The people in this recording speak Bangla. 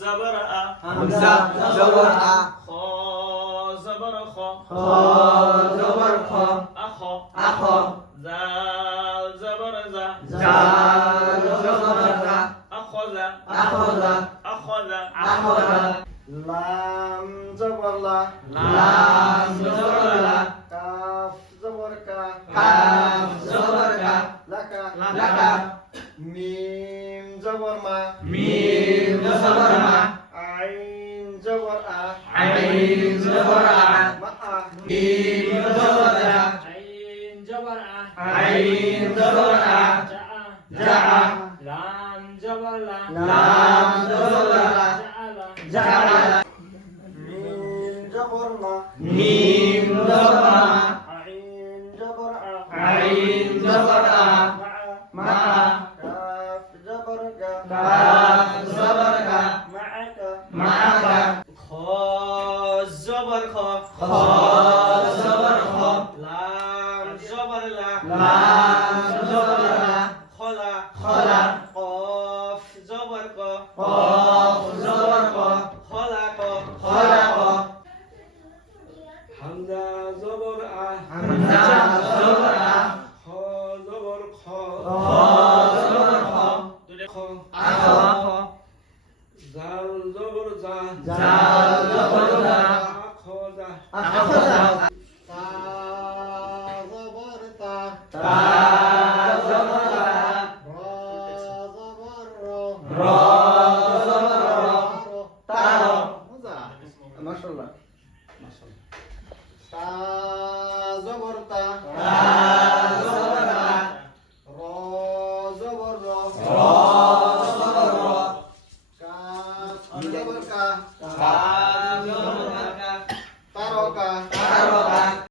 زبر হামজা জবর আ خ زبر خ খ জবর খ أخ আখ زال زبر ذا জাল জবর জা أخذ আখযা أخذ আখযা লাম জবর লা লাম জবর লা কাফ জবর কা কাফ জবর কা লাকা লাকা মিম জবর মা মিম জবর মা আইন জবর আ আইন জবর আ মা মিম জবর আ عين جبر আইন জবর আ جاء জা لام جبر لا লাম জবর লা جعل জালা মিম জবর মা মিম জবর মা আইন জবর আ আইন জবর আ মা মা কাফ জবর কা কাফ জবর কা মাআকা মাআকা خ زبر خ খ জবর খ لام جبر لا লাম জবর লা خلا খলা قاف جبر ق কফ জবর ক خلق খলাক حمزة زبر হামজা জবর আ خ زبر خ খ জবর খ خ আখ زال زبر زا জাল জবর জা أخذ আখযা তা জবর তা তা জবর তা রা জবর র জবর র তার মজা মাশাআল্লাহ তা জবর তা তা জবর তা র জবর র র জবর র কাফ জবর কা কাফ জবর কা তারকা তা